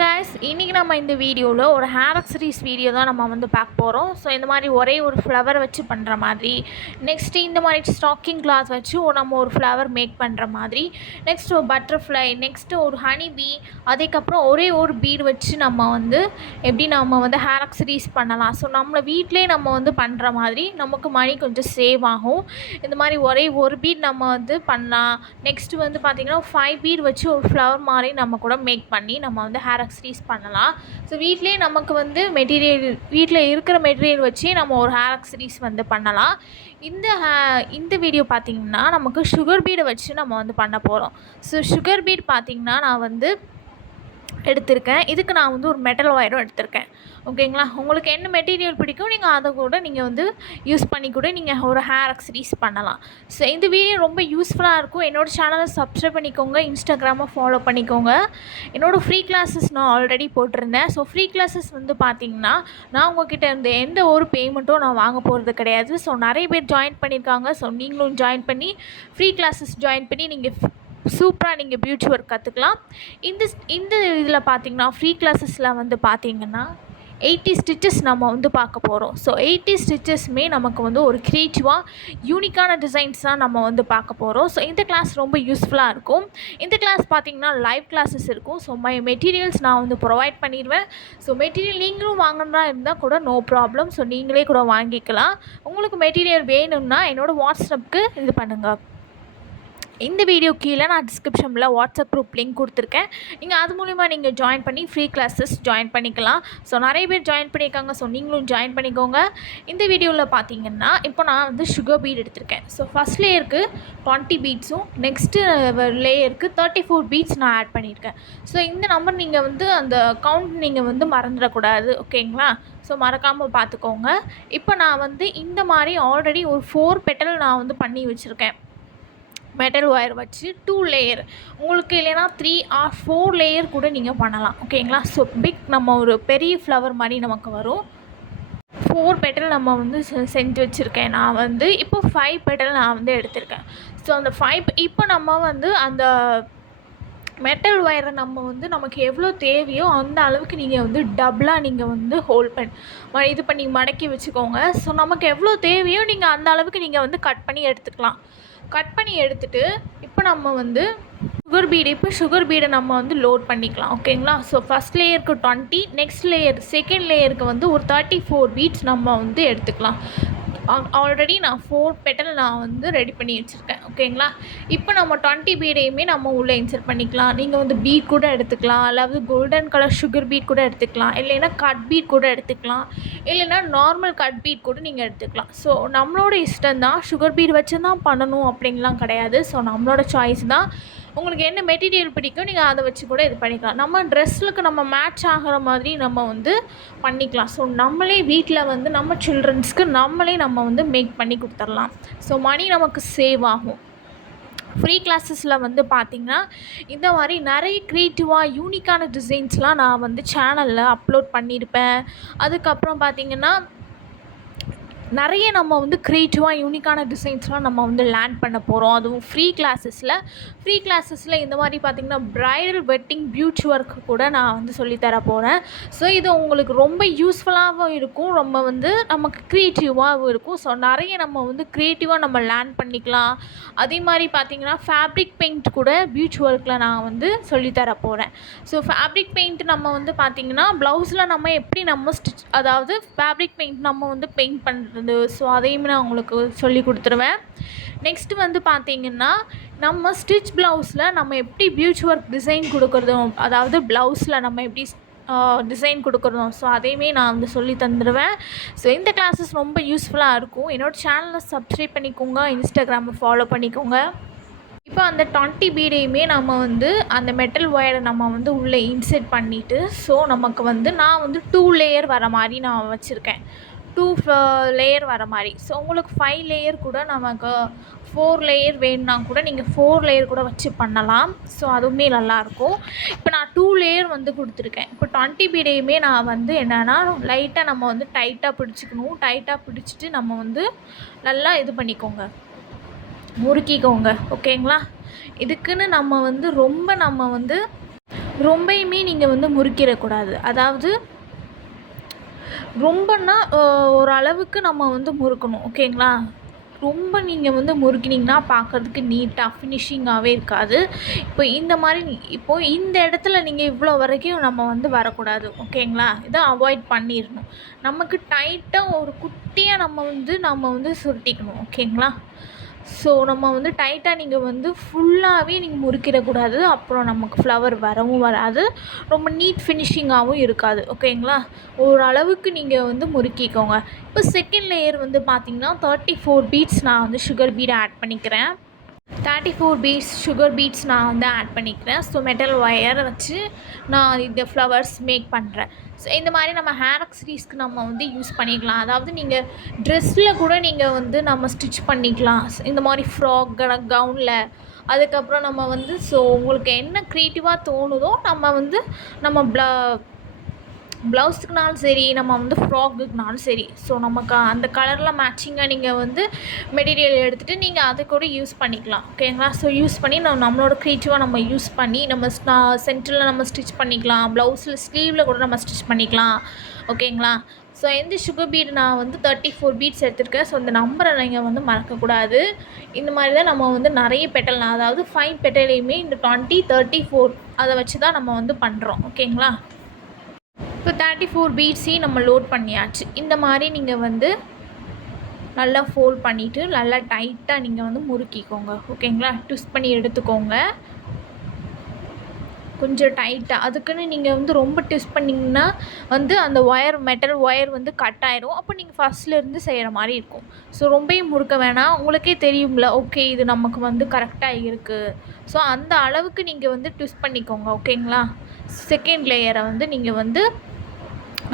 guys, இன்னைக்கு நம்ம இந்த வீடியோவில் ஒரு ஹேர் அக்சரிஸ் வீடியோ தான் நம்ம வந்து பார்க்க போகிறோம். ஸோ இந்த மாதிரி ஒரே ஒரு ஃப்ளவர் வச்சு பண்ணுற மாதிரி, நெக்ஸ்ட்டு இந்த மாதிரி ஸ்டாக்கிங் கிளாத் வச்சு நம்ம ஒரு ஃப்ளவர் மேக் பண்ணுற மாதிரி, நெக்ஸ்ட் ஒரு பட்டர்ஃப்ளை, நெக்ஸ்ட்டு ஒரு ஹனி பீ, அதுக்கப்புறம் ஒரே ஒரு பீட் வச்சு நம்ம வந்து எப்படி நம்ம வந்து ஹேர் அக்சரிஸ் பண்ணலாம். ஸோ நம்மளை வீட்டிலே நம்ம வந்து பண்ணுற மாதிரி நமக்கு மணி கொஞ்சம் சேவ் ஆகும். இந்த மாதிரி ஒரே ஒரு பீட் நம்ம வந்து பண்ணலாம். நெக்ஸ்ட்டு வந்து பார்த்திங்கன்னா 5 பீட் வச்சு ஒரு ஃப்ளவர் மாதிரி நம்ம கூட மேக் பண்ணி நம்ம வந்து ஹேர் அக்சரிஸ் பண்ணலாம். ஸோ வீட்டிலே நமக்கு வந்து வீட்டில் இருக்கிற மெட்டீரியல் வச்சு நம்ம ஒரு ஹேர் அக்சரிஸ் வந்து பண்ணலாம். இந்த வீடியோ பார்த்திங்கன்னா நமக்கு சுகர் பீடை வச்சு நம்ம வந்து பண்ண போகிறோம். ஸோ சுகர் பீட் பார்த்திங்கன்னா நான் வந்து எடுத்திருக்கேன். இதுக்கு நான் வந்து ஒரு மெட்டல் ஒயரும் எடுத்திருக்கேன். ஓகேங்களா, உங்களுக்கு என்ன மெட்டீரியல் பிடிக்கும் நீங்கள் அதை கூட நீங்கள் வந்து யூஸ் பண்ணி கூட நீங்கள் ஒரு ஹேர் அக்சரிஸ் பண்ணலாம். ஸோ இந்த வீடியோ ரொம்ப யூஸ்ஃபுல்லாக இருக்கும். என்னோடய சேனலை சப்ஸ்கிரைப் பண்ணிக்கோங்க, இன்ஸ்டாகிராமை ஃபாலோ பண்ணிக்கோங்க. என்னோடய ஃப்ரீ கிளாஸஸ் நான் ஆல்ரெடி போட்டிருந்தேன். ஸோ ஃப்ரீ கிளாஸஸ் வந்து பார்த்திங்கன்னா நான் உங்கள்கிட்ட இருந்து எந்த ஒரு பேமெண்ட்டும் நான் வாங்க போகிறது கிடையாது. ஸோ நிறைய பேர் ஜாயின் பண்ணியிருக்காங்க. ஸோ நீங்களும் ஜாயின் பண்ணி ஃப்ரீ கிளாஸஸ் ஜாயின் பண்ணி நீங்கள் சூப்பராக நீங்கள் பியூட்டி ஒர்க் கற்றுக்கலாம். இந்த இதில் பார்த்திங்கன்னா ஃப்ரீ கிளாஸஸில் வந்து பார்த்திங்கன்னா 80 ஸ்டிச்சஸ் நம்ம வந்து பார்க்க போகிறோம். ஸோ 80 ஸ்டிச்சஸுமே நமக்கு வந்து ஒரு க்ரியேட்டிவாக யூனிக்கான டிசைன்ஸ் தான் நம்ம வந்து பார்க்க போகிறோம். ஸோ இந்த கிளாஸ் ரொம்ப யூஸ்ஃபுல்லாக இருக்கும். இந்த கிளாஸ் பார்த்திங்கன்னா லைவ் கிளாஸஸ் இருக்கும். ஸோ மெட்டீரியல்ஸ் நான் வந்து ப்ரொவைட் பண்ணிடுவேன். ஸோ மெட்டீரியல் நீங்களும் வாங்கினா இருந்தால் கூட நோ ப்ராப்ளம். ஸோ நீங்களே கூட வாங்கிக்கலாம். உங்களுக்கு மெட்டீரியல் வேணும்னா என்னோடய வாட்ஸ்அப்புக்கு இது பண்ணுங்கள். இந்த வீடியோ கீழே நான் டிஸ்கிரிப்ஷனில் வாட்ஸ்அப் குரூப் லிங்க் கொடுத்துருக்கேன். நீங்கள் அது மூலிமா நீங்கள் ஜாயின் பண்ணி ஃப்ரீ கிளாஸஸ் ஜாயின் பண்ணிக்கலாம். ஸோ நிறைய பேர் ஜாயின் பண்ணியிருக்காங்க. ஸோ நீங்களும் ஜாயின் பண்ணிக்கோங்க. இந்த வீடியோவில் பார்த்தீங்கன்னா இப்போ நான் வந்து சுகர் பீட் எடுத்திருக்கேன். ஸோ ஃபஸ்ட் லேயருக்கு 20 பீட்ஸும் நெக்ஸ்ட்டு லேயருக்கு 34 பீட்ஸ் நான் ஆட் பண்ணியிருக்கேன். ஸோ இந்த நம்பர் நீங்கள் வந்து அந்த கவுண்ட் நீங்கள் வந்து மறந்துடக்கூடாது. ஓகேங்களா, ஸோ மறக்காமல் பார்த்துக்கோங்க. இப்போ நான் வந்து இந்த மாதிரி ஆல்ரெடி ஒரு 4 பெட்டல் நான் வந்து பண்ணி வச்சுருக்கேன். மெட்டல் ஒயர் வச்சு 2 லேயர், உங்களுக்கு இல்லைனா 3 or 4 லேயர் கூட நீங்கள் பண்ணலாம். ஓகேங்களா, ஸோ நம்ம ஒரு பெரிய ஃப்ளவர் மாதிரி நமக்கு வரும். 4 பெட்டல் நம்ம வந்து செஞ்சு வச்சுருக்கேன். நான் வந்து இப்போ 5 பெட்டல் நான் வந்து எடுத்திருக்கேன். ஸோ அந்த 5 இப்போ நம்ம வந்து அந்த மெட்டல் ஒயரை நம்ம வந்து நமக்கு எவ்வளோ தேவையோ அந்த அளவுக்கு நீங்கள் வந்து டபுளாக நீங்கள் வந்து இது பண்ணி மடக்கி வச்சுக்கோங்க. ஸோ நமக்கு எவ்வளோ தேவையோ நீங்கள் அந்த அளவுக்கு நீங்கள் வந்து கட் பண்ணி எடுத்துக்கலாம். கட் பண்ணி எடுத்துகிட்டு இப்போ நம்ம வந்து சுகர் பீடை நம்ம வந்து லோட் பண்ணிக்கலாம். ஓகேங்களா, ஸோ ஃபஸ்ட் லேயருக்கு 20, நெக்ஸ்ட் செகண்ட் லேயருக்கு வந்து ஒரு 34 பீட்ஸ் நம்ம வந்து எடுத்துக்கலாம். ஆல்ரெடி நான் 4 பெட்டல் நான் வந்து ரெடி பண்ணி வச்சுருக்கேன். ஓகேங்களா, இப்போ நம்ம 20 பீடையுமே நம்ம உள்ளே இன்சர்ட் பண்ணிக்கலாம். நீங்கள் வந்து பீட் கூட எடுத்துக்கலாம், அதாவது கோல்டன் கலர் சுகர் பீட் கூட எடுத்துக்கலாம், இல்லைன்னா கட் பீட் கூட எடுத்துக்கலாம், இல்லைன்னா நார்மல் கட் பீட் கூட நீங்கள் எடுத்துக்கலாம். ஸோ நம்மளோட இஷ்டம் தான். சுகர் பீட் வச்சு தான் பண்ணணும் அப்படின்லாம் கிடையாது. ஸோ நம்மளோட சாய்ஸ் தான். உங்களுக்கு என்ன மெட்டீரியல் பிடிக்கும் நீங்கள் அதை வச்சு கூட இது பண்ணிக்கலாம். நம்ம ட்ரெஸ்ஸுக்கு நம்ம மேட்ச் ஆகிற மாதிரி நம்ம வந்து பண்ணிக்கலாம். ஸோ நம்மளே வீட்டில் வந்து நம்ம சில்ட்ரன்ஸ்க்கு நம்ம வந்து மேக் பண்ணி கொடுத்துடலாம். ஸோ மணி நமக்கு சேவ் ஆகும். ஃப்ரீ கிளாஸஸில் வந்து பார்த்திங்கன்னா இந்த மாதிரி நிறைய க்ரியேட்டிவாக யூனிக்கான டிசைன்ஸ்லாம் நான் வந்து சேனலில் அப்லோட் பண்ணியிருப்பேன். அதுக்கப்புறம் பார்த்திங்கன்னா நிறைய நம்ம வந்து க்ரியேட்டிவாக யூனிக்கான டிசைன்ஸ்லாம் நம்ம வந்து லேர்ன் பண்ண போகிறோம். அதுவும் ஃப்ரீ கிளாஸஸில் இந்த மாதிரி பார்த்திங்கன்னா ப்ரைடல் வெட்டிங் பியூட்டி ஒர்க் கூட நான் வந்து சொல்லித்தர போகிறேன். ஸோ இது உங்களுக்கு ரொம்ப யூஸ்ஃபுல்லாகவும் இருக்கும், ரொம்ப வந்து நமக்கு க்ரியேட்டிவாகவும் இருக்கும். ஸோ நிறைய நம்ம வந்து க்ரியேட்டிவாக நம்ம லேர்ன் பண்ணிக்கலாம். அதே மாதிரி பார்த்திங்கன்னா ஃபேப்ரிக் பெயிண்ட் கூட பியூட்டி ஒர்க்கில் நான் வந்து சொல்லித்தர போகிறேன். ஸோ ஃபேப்ரிக் பெயிண்ட் நம்ம வந்து பார்த்திங்கன்னா ப்ளவுஸில் நம்ம எப்படி நம்ம அதாவது ஃபேப்ரிக் பெயிண்ட் நம்ம வந்து பெயிண்ட் பண்ணுறது, ஸோ அதையும் நான் உங்களுக்கு சொல்லி கொடுத்துருவேன். நெக்ஸ்ட்டு வந்து பார்த்திங்கன்னா நம்ம ஸ்டிச் ப்ளவுஸில் நம்ம எப்படி பியூட்டி ஒர்க் டிசைன் கொடுக்குறதும், அதாவது ப்ளவுஸில் நம்ம எப்படி டிசைன் கொடுக்குறதும், ஸோ அதையுமே நான் வந்து சொல்லி தந்துடுவேன். ஸோ இந்த கிளாஸஸ் ரொம்ப யூஸ்ஃபுல்லாக இருக்கும். என்னோடய சேனலை சப்ஸ்கிரைப் பண்ணிக்கோங்க, இன்ஸ்டாகிராமை ஃபாலோ பண்ணிக்கோங்க. இப்போ அந்த 20 பீடையுமே நம்ம வந்து அந்த மெட்டல் ஒயரை நம்ம வந்து உள்ளே இன்சர்ட் பண்ணிவிட்டு, ஸோ நமக்கு வந்து நான் வந்து 2 லேயர் வர மாதிரி நான் வச்சுருக்கேன். 2 லேயர் வர மாதிரி. ஸோ உங்களுக்கு 5 லேயர் கூட நமக்கு 4 லேயர் வேணுன்னா கூட நீங்கள் 4 லேயர் கூட வச்சு பண்ணலாம். ஸோ அதுவுமே நல்லாயிருக்கும். இப்போ நான் 2 லேயர் வந்து கொடுத்துருக்கேன். இப்போ 20 பீடையுமே நான் வந்து என்னென்னா லைட்டாக நம்ம வந்து டைட்டாக பிடிச்சிக்கணும். டைட்டாக பிடிச்சிட்டு நம்ம வந்து நல்லா இது பண்ணிக்கோங்க, முறுக்கிக்கோங்க. ஓகேங்களா, இதுக்குன்னு நம்ம வந்து ரொம்ப ரொம்பயுமே நீங்கள் வந்து முறுக்கிடக்கூடாது. அதாவது ரொம்பன்னா ஓரளவுக்கு நம்ம வந்து முறுக்கணும். ஓகேங்களா? ரொம்ப நீங்கள் வந்து முறுக்கினீங்கன்னா பார்க்குறதுக்கு நீட்டாக ஃபினிஷிங்காகவே இருக்காது. இப்போ இந்த இடத்துல நீங்கள் இவ்வளோ வரைக்கும் நம்ம வந்து வரக்கூடாது. ஓகேங்களா? இதை அவாய்ட் பண்ணிடணும். நமக்கு டைட்டாக ஒரு குட்டியாக நம்ம வந்து சுருட்டிக்கணும். ஓகேங்களா? ஸோ நம்ம வந்து டைட்டாக நீங்கள் வந்து ஃபுல்லாகவே நீங்கள் முறுக்கிடக்கூடாது. அப்புறம் நமக்கு ஃப்ளவர் வரவும் வராது. ரொம்ப நீட் ஃபினிஷிங்காகவும் இருக்காது. ஓகேங்களா? ஓரளவுக்கு நீங்கள் வந்து முறுக்கிக்கோங்க. இப்போ செகண்ட் லேயர் வந்து பார்த்திங்கன்னா 34 பீட்ஸ் நான் வந்து சுகர் பீட் ஆட் பண்ணிக்கிறேன். 34 பீட்ஸ் சுகர் பீட்ஸ் நான் வந்து ஆட் பண்ணிக்கிறேன். ஸோ மெட்டல் ஒயரை வச்சு நான் இந்த ஃப்ளவர்ஸ் மேக் பண்ணுறேன். ஸோ இந்த மாதிரி நம்ம ஹேர் அக்சஸரீஸ்க்கு நம்ம வந்து யூஸ் பண்ணிக்கலாம். அதாவது நீங்கள் ட்ரெஸ்ஸில் கூட நீங்கள் வந்து நம்ம ஸ்டிச் பண்ணிக்கலாம். இந்த மாதிரி ஃப்ராக் கவுனில் அதுக்கப்புறம் நம்ம வந்து ஸோ உங்களுக்கு என்ன க்ரியேட்டிவாக தோணுதோ நம்ம ப்ளவுஸுக்குனாலும் சரி, நம்ம வந்து ஃப்ராக்குக்குனாலும் சரி, ஸோ நமக்கு அந்த கலரில் மேட்சிங்காக நீங்கள் வந்து மெட்டீரியல் எடுத்துகிட்டு நீங்கள் அதை கூட யூஸ் பண்ணிக்கலாம். ஓகேங்களா? ஸோ யூஸ் பண்ணி நம்மளோட க்ரியேட்டிவாக நம்ம யூஸ் பண்ணி சென்டரில் நம்ம ஸ்டிச் பண்ணிக்கலாம். ப்ளவுஸில் ஸ்லீவில் கூட நம்ம ஸ்டிச் பண்ணிக்கலாம். ஓகேங்களா? ஸோ இந்த சுகர் பீட் நான் வந்து 34 பீட்ஸ் எடுத்துருக்கேன். ஸோ இந்த நம்பரை நீங்கள் வந்து மறக்கக்கூடாது. இந்த மாதிரி தான் நம்ம வந்து நிறைய பெட்டல், அதாவது 5 பெட்டலையுமே இந்த 20, 34 அதை வச்சு தான் நம்ம வந்து பண்ணுறோம். ஓகேங்களா? இப்போ 34 பீட்ஸையும் நம்ம லோட் பண்ணியாச்சு. இந்த மாதிரி நீங்கள் வந்து நல்லா ஃபோல்ட் பண்ணிவிட்டு நல்லா டைட்டாக நீங்கள் வந்து முறுக்கிக்கோங்க. ஓகேங்களா? ட்விஸ்ட் பண்ணி எடுத்துக்கோங்க கொஞ்சம் டைட்டாக. அதுக்குன்னு நீங்கள் வந்து ரொம்ப ட்விஸ்ட் பண்ணிங்கன்னா வந்து அந்த மெட்டல் ஒயர் வந்து கட் ஆயிரும். அப்போ நீங்கள் ஃபஸ்ட்லேருந்து செய்கிற மாதிரி இருக்கும். ஸோ ரொம்பவும் முறுக்க வேணாம். உங்களுக்கே தெரியும்ல, ஓகே இது நமக்கு வந்து கரெக்டாக இருக்குது. ஸோ அந்த அளவுக்கு நீங்கள் வந்து ட்விஸ்ட் பண்ணிக்கோங்க. ஓகேங்களா? செகண்ட் லேயரை வந்து நீங்கள் வந்து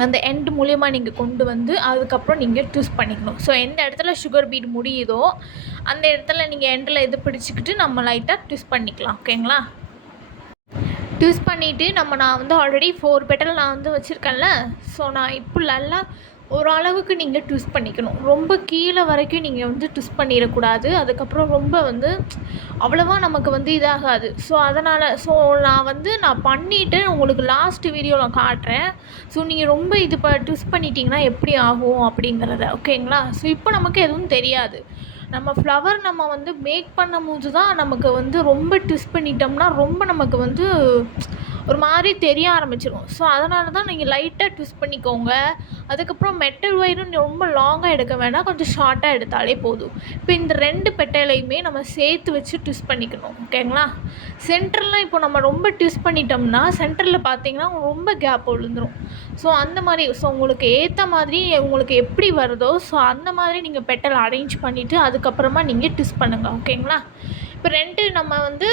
அந்த எண்ட் மூலிமா நீங்கள் கொண்டு வந்து அதுக்கப்புறம் நீங்கள் ட்விஸ்ட் பண்ணிக்கணும். ஸோ எந்த இடத்துல சுகர் பீட் முடியுதோ அந்த இடத்துல நீங்கள் எண்டில் இது பிடிச்சிக்கிட்டு நம்ம லைட்டாக ட்விஸ்ட் பண்ணிக்கலாம். ஓகேங்களா? ட்விஸ்ட் பண்ணிவிட்டு நான் வந்து ஆல்ரெடி 4 பெட்டல் நான் வந்து வச்சுருக்கேன்ல. ஸோ நான் இப்போ நல்லா ஓரளவுக்கு நீங்கள் ட்விஸ்ட் பண்ணிக்கணும். ரொம்ப கீழே வரைக்கும் நீங்கள் வந்து ட்விஸ்ட் பண்ணிடக்கூடாது. அதுக்கப்புறம் ரொம்ப வந்து அவ்வளோவா நமக்கு வந்து இதாகாது. ஸோ அதனால் நான் பண்ணிவிட்டு உங்களுக்கு லாஸ்ட் வீடியோவில் காட்டுறேன். ஸோ நீங்கள் ரொம்ப ட்விஸ்ட் பண்ணிட்டீங்கன்னா எப்படி ஆகும் அப்படிங்கிறத. ஓகேங்களா? ஸோ இப்போ நமக்கு எதுவும் தெரியாது. நம்ம ஃப்ளவர் நம்ம வந்து மேக் பண்ணும்போது தான் நமக்கு வந்து ரொம்ப ட்விஸ்ட் பண்ணிட்டோம்னா ரொம்ப நமக்கு வந்து ஒரு மாதிரி தெரிய ஆரம்பிச்சிடும். ஸோ அதனால தான் நீங்கள் லைட்டாக ட்விஸ்ட் பண்ணிக்கோங்க. அதுக்கப்புறம் மெட்டல் ஒயரும் ரொம்ப லாங்காக எடுக்க வேண்டாம், கொஞ்சம் ஷார்ட்டாக எடுத்தாலே போதும். இப்போ இந்த 2 பெட்டலையுமே நம்ம சேர்த்து வச்சு ட்விஸ்ட் பண்ணிக்கணும். ஓகேங்களா? சென்டரில் இப்போ நம்ம ரொம்ப ட்விஸ்ட் பண்ணிட்டோம்னா சென்டரில் பார்த்தீங்கன்னா ரொம்ப கேப் விழுந்துடும். ஸோ அந்த மாதிரி உங்களுக்கு ஏற்ற மாதிரி உங்களுக்கு எப்படி வருதோ ஸோ அந்த மாதிரி நீங்கள் பெட்டல் அரேஞ்ச் பண்ணிவிட்டு அதுக்கப்புறமா நீங்கள் ட்விஸ்ட் பண்ணுங்கள். ஓகேங்களா? இப்போ 2 நம்ம வந்து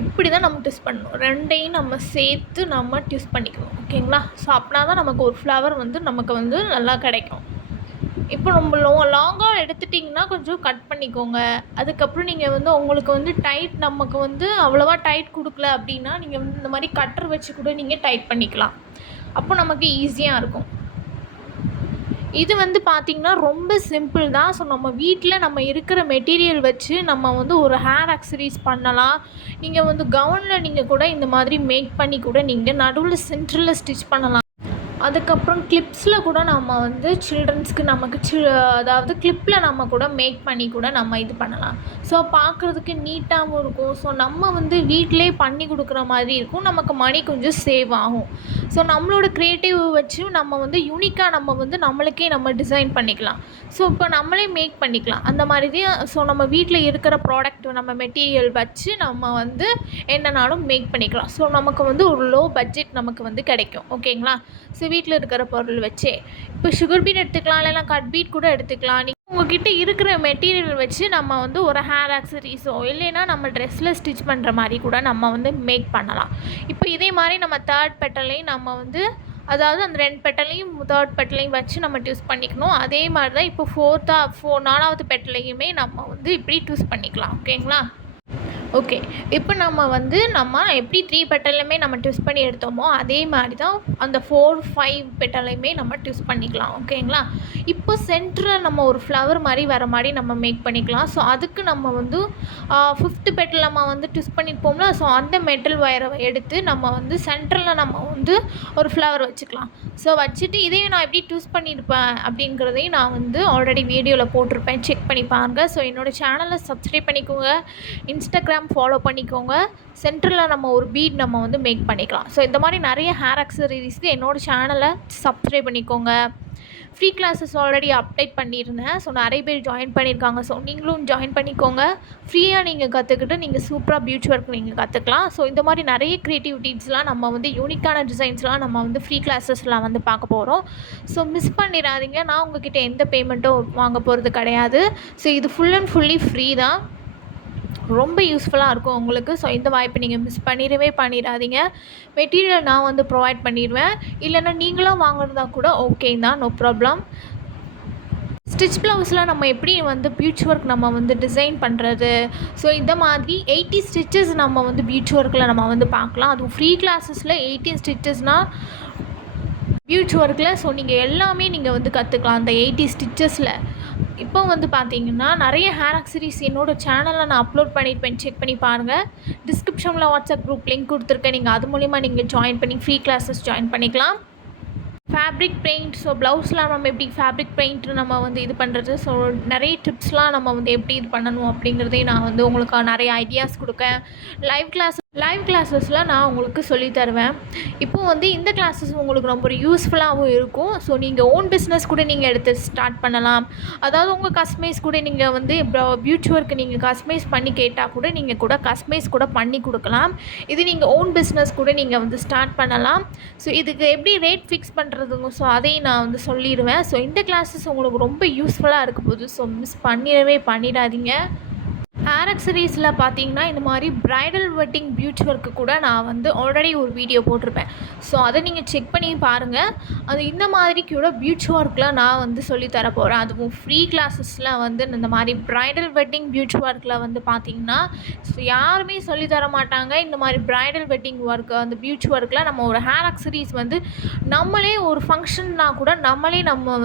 இப்படி தான் நம்ம ட்விஸ்ட் பண்ணணும். 2ஐயும் நம்ம சேர்த்து நம்ம ட்விஸ்ட் பண்ணிக்கணும். ஓகேங்களா? ஸோ அப்படின்னா தான் நமக்கு ஒரு ஃப்ளவர் வந்து நமக்கு வந்து நல்லா கிடைக்கும். இப்போ நம்ம லாங்காக எடுத்துட்டிங்கன்னா கொஞ்சம் கட் பண்ணிக்கோங்க. அதுக்கப்புறம் நீங்கள் வந்து உங்களுக்கு வந்து நமக்கு வந்து அவ்வளோவா டைட் கொடுக்கல அப்படின்னா நீங்கள் வந்து இந்த மாதிரி கட்டர் வச்சு கூட நீங்கள் டைட் பண்ணிக்கலாம். அப்போ நமக்கு ஈஸியாக இருக்கும். இது வந்து பார்த்திங்கன்னா ரொம்ப சிம்பிள் தான். ஸோ நம்ம வீட்டில் நம்ம இருக்கிற மெட்டீரியல் வச்சு நம்ம வந்து ஒரு ஹேர் அக்சஸரீஸ் பண்ணலாம். நீங்கள் வந்து கவுனில் நீங்கள் கூட இந்த மாதிரி மேக் பண்ணி கூட நீங்கள் நடுவில் சென்டரில் ஸ்டிச் பண்ணலாம். அதுக்கப்புறம் கிளிப்ஸில் கூட நம்ம வந்து சில்ட்ரன்ஸ்க்கு அதாவது கிளிப்பில் நம்ம கூட மேக் பண்ணி கூட நம்ம இது பண்ணலாம். ஸோ பார்க்குறதுக்கு நீட்டாகவும் இருக்கும். ஸோ நம்ம வந்து வீட்டிலே பண்ணி கொடுக்குற மாதிரி இருக்கும். நமக்கு மணி கொஞ்சம் சேவ் ஆகும். ஸோ நம்மளோட க்ரியேட்டிவ் வச்சு நம்ம வந்து யூனிக்காக நம்ம வந்து நம்மளுக்கே நம்ம டிசைன் பண்ணிக்கலாம். ஸோ இப்போ நம்மளே மேக் பண்ணிக்கலாம் அந்த மாதிரி. ஸோ நம்ம வீட்டில் இருக்கிற ப்ராடக்ட் நம்ம மெட்டீரியல் வச்சு நம்ம வந்து என்னன்னாலும் மேக் பண்ணிக்கலாம். ஸோ நமக்கு வந்து ஒரு லோ பட்ஜெட் நமக்கு வந்து கிடைக்கும். ஓகேங்களா? ஸோ வீட்டில் இருக்கிற பொருள் வச்சே இப்போ சுகர் பீட் எடுத்துக்கலாம், இல்லைனா கட் பீட் கூட எடுத்துக்கலாம். உங்ககிட்ட இருக்கிற மெட்டீரியல் வச்சு நம்ம வந்து ஒரு ஹேர் ஆக்சஸரீஸோ இல்லைன்னா நம்ம ட்ரெஸ்ஸில் ஸ்டிச் பண்ணுற மாதிரி கூட நம்ம வந்து மேக் பண்ணலாம். இப்போ இதே மாதிரி நம்ம 3rd பெட்டலையும் நம்ம வந்து அதாவது அந்த 2 பெட்டலையும் 3rd பெட்டலையும் வச்சு நம்ம ட்விஸ்ட் பண்ணிக்கணும். அதே மாதிரி தான் இப்போ 4வது பெட்டலையுமே நம்ம வந்து இப்படி ட்விஸ்ட் பண்ணிக்கலாம். ஓகேங்களா? ஓகே. இப்போ நம்ம எப்படி 3 பெட்டலுமே நம்ம ட்விஸ்ட் பண்ணி எடுத்தோமோ, அதே மாரி தான் அந்த 4, 5 பெட்டலையுமே நம்ம ட்விஸ்ட் பண்ணிக்கலாம். ஓகேங்களா? இப்போ சென்டரில் நம்ம ஒரு ஃப்ளவர் மாரி வர மாரி நம்ம மேக் பண்ணிக்கலாம். ஸோ அதுக்கு நம்ம 5th பெட்டல் நம்ம ட்விஸ்ட் பண்ணியிருப்போம்ல, ஸோ அந்த மெட்டல் ஒயரை எடுத்து நம்ம சென்டரில் நம்ம ஒரு ஃப்ளவர் வச்சுக்கலாம். ஸோ வச்சுட்டு இதையும் நான் எப்படி ட்விஸ்ட் பண்ணியிருப்பேன் அப்படிங்கிறதையும் நான் ஆல்ரெடி வீடியோவில் போட்டிருப்பேன். செக் பண்ணி பாருங்க. ஸோ என்னோடய சேனலை சப்ஸ்கிரைப் பண்ணிக்கோங்க. இன்ஸ்டாகிராம் ஃபாலோ பண்ணிக்கோங்க. சென்டரில் நம்ம ஒரு பீட் நம்ம மேக் பண்ணிக்கலாம். ஸோ இந்த மாதிரி நிறைய ஹேர் அக்சசரிஸ்க்கு என்னோடய சேனலை சப்ஸ்கிரைப் பண்ணிக்கோங்க. ஃப்ரீ கிளாஸஸ் ஆல்ரெடி அப்டேட் பண்ணியிருந்தேன். ஸோ நிறைய பேர் ஜாயின் பண்ணியிருக்காங்க. ஸோ நீங்களும் ஜாயின் பண்ணிக்கோங்க. ஃப்ரீயாக நீங்கள் கற்றுக்கிட்டு நீங்கள் சூப்பராக பியூட்டி ஒர்க் நீங்கள் கற்றுக்கலாம். ஸோ இந்த மாதிரி நிறைய க்ரியேட்டிவிட்டிஸ்லாம் நம்ம யூனிக்கான டிசைன்ஸ்லாம் நம்ம ஃப்ரீ கிளாஸஸ்லாம் பார்க்க போகிறோம். ஸோ மிஸ் பண்ணிடாதீங்க. நான் உங்ககிட்ட எந்த பேமெண்ட்டும் வாங்க போகிறது கிடையாது. ஸோ இது ஃபுல் அண்ட் ஃபுல்லி ஃப்ரீ தான். ரொம்ப யூஸ்ஃபுல்லாக இருக்கும் உங்களுக்கு. ஸோ இந்த வாய்ப்பை நீங்கள் மிஸ் பண்ணிடாதீங்க. மெட்டீரியல் நான் ப்ரொவைட் பண்ணிடுவேன். இல்லைன்னா நீங்களும் வாங்குறதா கூட ஓகே தான், நோ ப்ராப்ளம். ஸ்டிச் ப்ளவுஸில் நம்ம எப்படி பியூட்டி ஒர்க் நம்ம டிசைன் பண்ணுறது, ஸோ இந்த மாதிரி 80 ஸ்டிச்சஸ் நம்ம பியூட்டி ஒர்க்கில் நம்ம பார்க்கலாம். அதுவும் ஃப்ரீ கிளாஸஸில் 18 ஸ்டிச்சஸ்னால் பியூட்டி ஒர்க்கில். ஸோ நீங்கள் எல்லாமே நீங்கள் கற்றுக்கலாம் அந்த 80 ஸ்டிச்சஸில். இப்போ பார்த்தீங்கன்னா நிறைய ஹேர் அக்சசரிஸ் என்னோடய சேனலில் நான் அப்லோட் பண்ணியிருப்பேன். செக் பண்ணி பாருங்கள். டிஸ்கிரிப்ஷனில் வாட்ஸ்அப் குரூப் லிங்க் கொடுத்துருக்கேன். நீங்கள் அது மூலிமா நீங்கள் ஜாயின் பண்ணி ஃப்ரீ கிளாஸஸ் ஜாயின் பண்ணிக்கலாம். ஃபேப்ரிக் பெயிண்ட், ஸோ ப்ளவுஸ்லாம் நம்ம எப்படி ஃபேப்ரிக் பெயிண்ட் நம்ம இது பண்ணுறது, ஸோ நிறைய டிப்ஸ்லாம் நம்ம எப்படி இது பண்ணணும் அப்படிங்கிறதையும் நான் உங்களுக்கு நிறைய ஐடியாஸ் கொடுக்கேன். லைவ் கிளாஸஸில் நான் உங்களுக்கு சொல்லி தருவேன். இப்போது இந்த கிளாஸஸ் உங்களுக்கு ரொம்ப யூஸ்ஃபுல்லாகவும் இருக்கும். ஸோ நீங்கள் ஓன் பிஸ்னஸ் கூட நீங்கள் எடுத்து ஸ்டார்ட் பண்ணலாம். அதாவது உங்கள் கஸ்டமைஸ் கூட நீங்கள் பியூட்டி ஒர்க்கு நீங்கள் கஸ்டமைஸ் பண்ணி கேட்டால் கூட நீங்கள் கூட கஸ்டமைஸ் கூட பண்ணி கொடுக்கலாம். இது நீங்கள் ஓன் பிஸ்னஸ் கூட நீங்கள் ஸ்டார்ட் பண்ணலாம். ஸோ இதுக்கு எப்படி ரேட் ஃபிக்ஸ் பண்ணுறதுங்க, ஸோ அதையும் நான் சொல்லிடுவேன். ஸோ இந்த கிளாஸஸ் உங்களுக்கு ரொம்ப யூஸ்ஃபுல்லாக இருக்க போகுது. ஸோ மிஸ் பண்ணிடாதீங்க. ஹேர் அக்சசரிஸில் பார்த்தீங்கன்னா இந்த மாதிரி ப்ரைடல் வெட்டிங் பியூட்டி ஒர்க்கு கூட நான் ஆல்ரெடி ஒரு வீடியோ போட்டிருப்பேன். ஸோ அதை நீங்கள் செக் பண்ணி பாருங்கள். அது இந்த மாதிரி கூட பியூட்டி ஒர்க்கில் நான் சொல்லி தர போகிறேன். அதுவும் ஃப்ரீ கிளாஸஸில் இந்த மாதிரி ப்ரைடல் வெட்டிங் பியூட்டி ஒர்க்கில் பார்த்தீங்கன்னா ஸோ யாருமே சொல்லி தர மாட்டாங்க. இந்த மாதிரி ப்ரைடல் வெட்டிங் ஒர்க்கு அந்த பியூட்டி ஒர்க்கில் நம்ம ஒரு ஹேர் அக்சசரிஸ் நம்மளே ஒரு ஃபங்க்ஷன்னா கூட நம்ம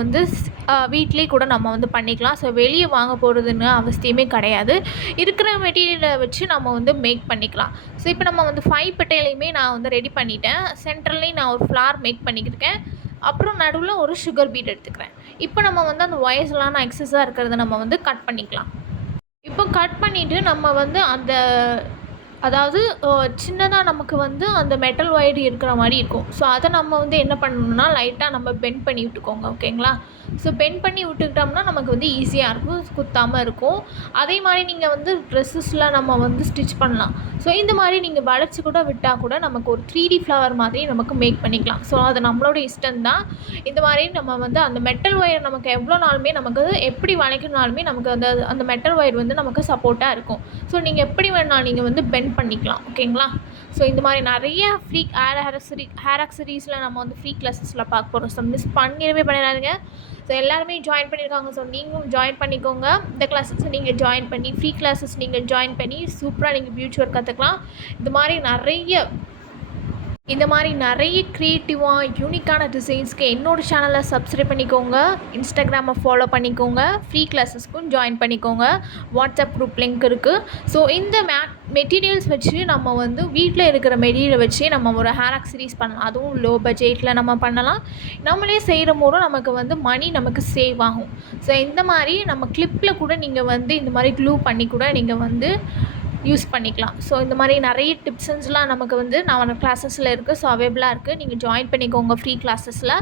வீட்டிலே கூட நம்ம பண்ணிக்கலாம். ஸோ வெளியே வாங்க போகிறதுன்னு அவசியமே கிடையாது. இருக்கிற மெட்டீரியலை வச்சு நம்ம மேக் பண்ணிக்கலாம். ஸோ இப்போ நம்ம 5 பெட்டையிலையுமே நான் ரெடி பண்ணிட்டேன். சென்ட்ரல்லையும் நான் ஒரு ஃப்ளார் மேக் பண்ணிக்கிருக்கேன். அப்புறம் நடுவில் ஒரு சுகர் பீட் எடுத்துக்கிறேன். இப்போ நம்ம அந்த ஒயர்ஸ்லாம் நான் எக்ஸஸாக இருக்கிறத நம்ம கட் பண்ணிக்கலாம். இப்போ கட் பண்ணிவிட்டு நம்ம அந்த அதாவது சின்னதாக நமக்கு அந்த மெட்டல் ஒயர் இருக்கிற மாதிரி இருக்கும். ஸோ அதை நம்ம என்ன பண்ணணும்னா லைட்டாக நம்ம பெண்ட் பண்ணி விட்டுக்கோங்க. ஓகேங்களா? ஸோ பெண்ட் பண்ணி விட்டுக்கிட்டோம்னா நமக்கு ஈஸியாக இருக்கும், குத்தாமல் இருக்கும். அதே மாதிரி நீங்கள் ட்ரெஸ்ஸஸில் நம்ம ஸ்டிச் பண்ணலாம். ஸோ இந்த மாதிரி நீங்கள் வளைச்சி கூட விட்டால் கூட நமக்கு ஒரு 3D ஃப்ளவர் மாதிரி நமக்கு மேக் பண்ணிக்கலாம். ஸோ அது நம்மளோட இஷ்டம்தான். இந்த மாதிரி நம்ம அந்த மெட்டல் ஒயர் நமக்கு எவ்வளோ நாளுமே நமக்கு எப்படி வளைக்கணுனாலுமே நமக்கு அந்த மெட்டல் ஒயர் நமக்கு சப்போர்ட்டாக இருக்கும். ஸோ நீங்கள் எப்படி வேணாலும் நீங்கள் பெண்ட் பண்ணிக்கலாம். ஓகேங்களா? ஸோ இந்த மாதிரி நிறைய ஃப்ரீ ஹேர் அக்சசரிஸில் நம்ம ஃப்ரீ கிளாஸஸில் பார்க்க போகிறோம். ஸோ மிஸ் பண்ணிடாதீங்க. ஸோ எல்லாருமே ஜாயின் பண்ணியிருக்காங்க. ஸோ நீங்களும் ஜாயின் பண்ணிக்கோங்க. இந்த கிளாஸஸ் நீங்கள் ஜாயின் பண்ணி ஃப்ரீ கிளாஸஸ் நீங்கள் ஜாயின் பண்ணி சூப்பராக நீங்கள் பியூட்டி ஒர்க் கற்றுக்கலாம். இந்த மாதிரி நிறைய க்ரியேட்டிவாக யூனிக்கான டிசைன்ஸ்க்கு என்னோடய சேனலை சப்ஸ்கிரைப் பண்ணிக்கோங்க. இன்ஸ்டாகிராமை ஃபாலோ பண்ணிக்கோங்க. ஃப்ரீ கிளாஸஸ்க்கும் ஜாயின் பண்ணிக்கோங்க. வாட்ஸ்அப் குரூப் லிங்க் இருக்குது. ஸோ இந்த மெட்டீரியல்ஸ் வச்சு நம்ம வீட்டில் இருக்கிற மெட்டீரியலை வச்சு நம்ம ஒரு ஹேர் அக்சசரிஸ் பண்ணலாம். அதுவும் லோ பட்ஜெட்டில் நம்ம பண்ணலாம். நம்மளே செய்கிற போதும் நமக்கு மணி நமக்கு சேவ் ஆகும். ஸோ இந்த மாதிரி நம்ம கிளிப்பில் கூட நீங்கள் இந்த மாதிரி க்ளூ பண்ணி கூட நீங்கள் யூஸ் பண்ணிக்கலாம். ஸோ இந்த மாதிரி நிறைய டிப்ஸன்ஸ்லாம் நமக்கு நான் கிளாஸஸில் இருக்குது. ஸோ அவைலபிளாக இருக்குது. நீங்கள் ஜாயின் பண்ணிக்கோங்க ஃப்ரீ கிளாஸஸில்.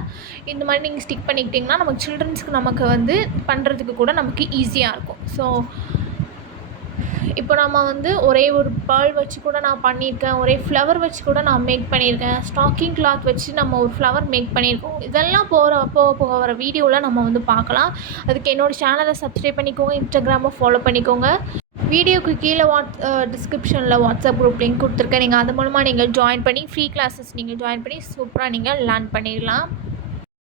இந்த மாதிரி நீங்கள் ஸ்டிக் பண்ணிக்கிட்டிங்கன்னா நமக்கு சில்ட்ரன்ஸ்க்கு நமக்கு பண்ணுறதுக்கு கூட நமக்கு ஈஸியாக இருக்கும். ஸோ இப்போ நம்ம ஒரே ஒரு பேர்ல் வச்சு கூட நான் பண்ணியிருக்கேன். ஒரே ஃப்ளவர் வச்சு கூட நான் மேக் பண்ணியிருக்கேன். ஸ்டாக்கிங் கிளாத் வச்சு நம்ம ஒரு ஃப்ளவர் மேக் பண்ணியிருக்கோம். இதெல்லாம் போக வர வீடியோவில் நம்ம பார்க்கலாம். அதுக்கு என்னோடய சேனலை சப்ஸ்கிரைப் பண்ணிக்கோங்க. இன்ஸ்டாகிராமை ஃபாலோ பண்ணிக்கோங்க. வீடியோக்கு கீழே டிஸ்கிரிப்ஷனில் வாட்ஸ்அப் குரூப் லிங்க் கொடுத்துருக்கேன். நீங்கள் அது மூலமாக நீங்கள் ஜாயின் பண்ணி ஃப்ரீ கிளாஸஸ் நீங்கள் ஜாயின் பண்ணி சூப்பராக நீங்கள் லேர்ன் பண்ணிடலாம்.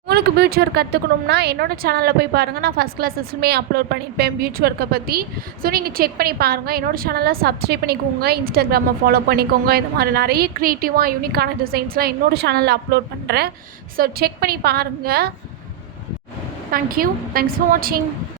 உங்களுக்கு பீச் ஒர்க் கற்றுக்கணும்னா என்னோடய சேனலில் போய் பாருங்கள். நான் ஃபஸ்ட் கிளாஸஸ்லுமே அப்லோட் பண்ணியிருப்பேன் பீச் ஒர்க்கை பற்றி. ஸோ நீங்கள் செக் பண்ணி பாருங்கள். என்னோடய சேனலில் சப்ஸ்கிரைப் பண்ணிக்கோங்க, இன்ஸ்டாகிராமை ஃபாலோ பண்ணிக்கோங்க. இது மாதிரி நிறைய க்ரியேட்டிவாக யூனிக்கான டிசைன்ஸ்லாம் என்னோடய சேனலில் அப்லோட் பண்ணுறேன். ஸோ செக் பண்ணி பாருங்கள். தேங்க்யூ. தேங்க்ஸ் ஃபார் வாட்சிங்.